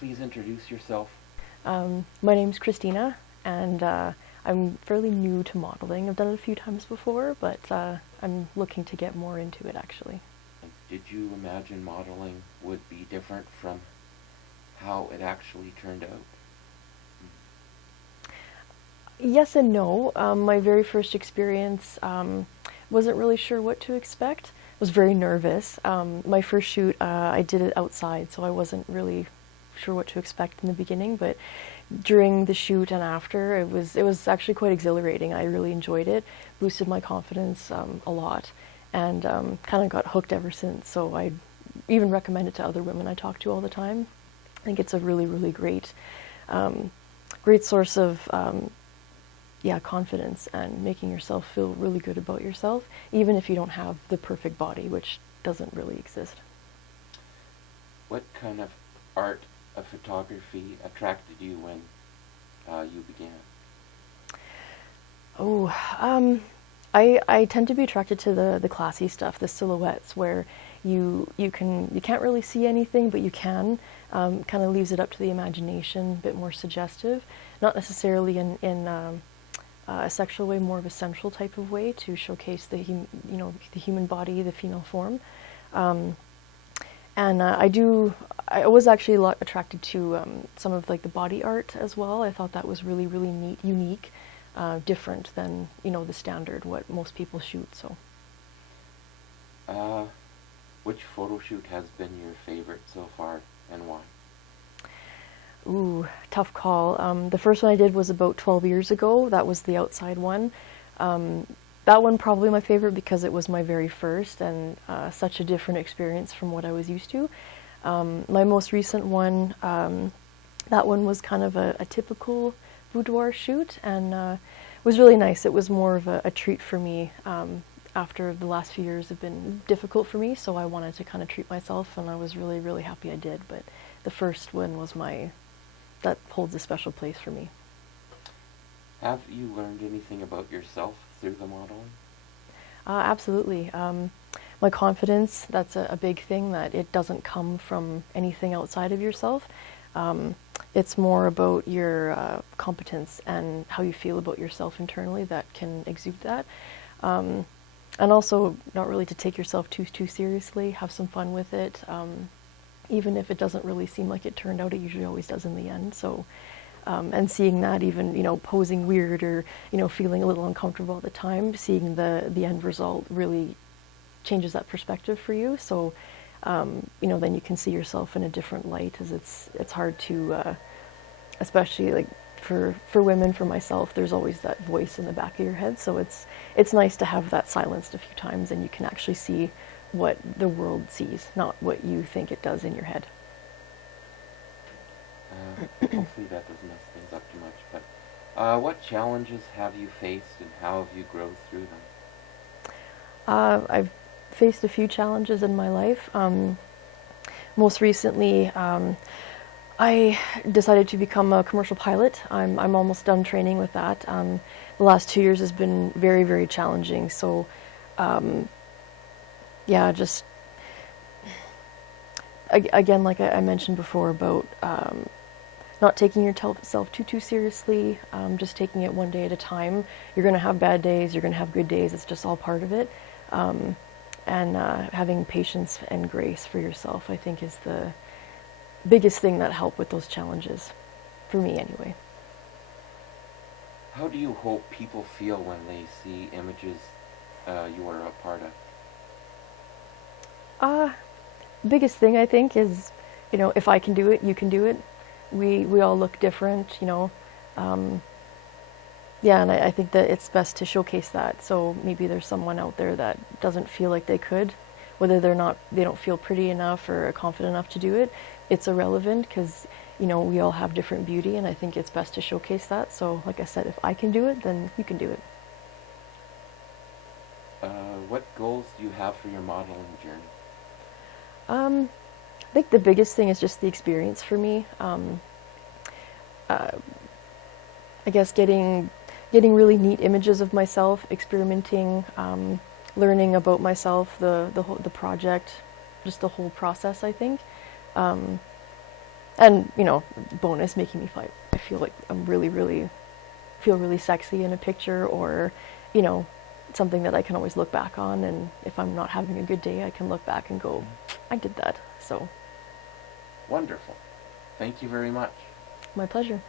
please introduce yourself? My name's Christina, and I'm fairly new to modeling. I've done it a few times before, but I'm looking to get more into it actually. Did you imagine modeling would be different from how it actually turned out? Yes and no. My very first experience, wasn't really sure what to expect. Was very nervous. My first shoot, I did it outside, so I wasn't really sure what to expect in the beginning, but during the shoot and after, it was actually quite exhilarating. I really enjoyed it, boosted my confidence a lot, and kind of got hooked ever since. So I even recommend it to other women I talk to all the time. I think it's a really, really great, great source of confidence and making yourself feel really good about yourself, even if you don't have the perfect body, which doesn't really exist. What kind of art of photography attracted you when you began? Oh, I tend to be attracted to the classy stuff, the silhouettes, where you can't really see anything, but you can. Kind of leaves it up to the imagination, a bit more suggestive, not necessarily in a sexual way, more of a sensual type of way to showcase the human body, the female form. And I was actually a lot attracted to some of like the body art as well. I thought that was really, really neat, unique, different than, the standard, what most people shoot, so. Which photo shoot has been your favorite so far, and why? Ooh, tough call. The first one I did was about 12 years ago. That was the outside one. That one probably my favorite because it was my very first and such a different experience from what I was used to. My most recent one, that one was kind of a typical boudoir shoot, and was really nice. It was more of a treat for me. After the last few years have been difficult for me, so I wanted to kind of treat myself, and I was really, really happy I did. But the first one was that holds a special place for me. Have you learned anything about yourself through the modeling? Absolutely. My confidence, that's a big thing, that it doesn't come from anything outside of yourself. It's more about your competence and how you feel about yourself internally that can exude that. And also not really to take yourself too seriously, have some fun with it. Even if it doesn't really seem like it turned out, it usually always does in the end. So, and seeing that, even posing weird or feeling a little uncomfortable at the time, seeing the end result really changes that perspective for you. So, then you can see yourself in a different light, as it's hard to, especially like for women, for myself, there's always that voice in the back of your head. So it's nice to have that silenced a few times, and you can actually see what the world sees, not what you think it does in your head. Hopefully that doesn't mess things up too much, but what challenges have you faced and how have you grown through them? I've faced a few challenges in my life. Most recently, I decided to become a commercial pilot. I'm almost done training with that. The last 2 years has been very, very challenging. So, just again, like I mentioned before about not taking yourself too seriously, just taking it one day at a time. You're going to have bad days, you're going to have good days. It's just all part of it. And having patience and grace for yourself, I think, is the biggest thing that helped with those challenges, for me anyway. How do you hope people feel when they see images you are a part of? Biggest thing I think is, if I can do it, you can do it. We all look different, and I think that it's best to showcase that. So maybe there's someone out there that doesn't feel like they could, whether they don't feel pretty enough or confident enough to do it. It's irrelevant, because we all have different beauty, and I think it's best to showcase that. So like I said, if I can do it, then you can do it. What goals do you have for your modeling journey? I think the biggest thing is just the experience for me. I guess getting really neat images of myself, experimenting, learning about myself, the project, just the whole process, I think. And, you know, bonus, making me fight. I feel like I'm feel really sexy in a picture, or, you know, something that I can always look back on. And if I'm not having a good day, I can look back and go, I did that. So. Wonderful. Thank you very much. My pleasure.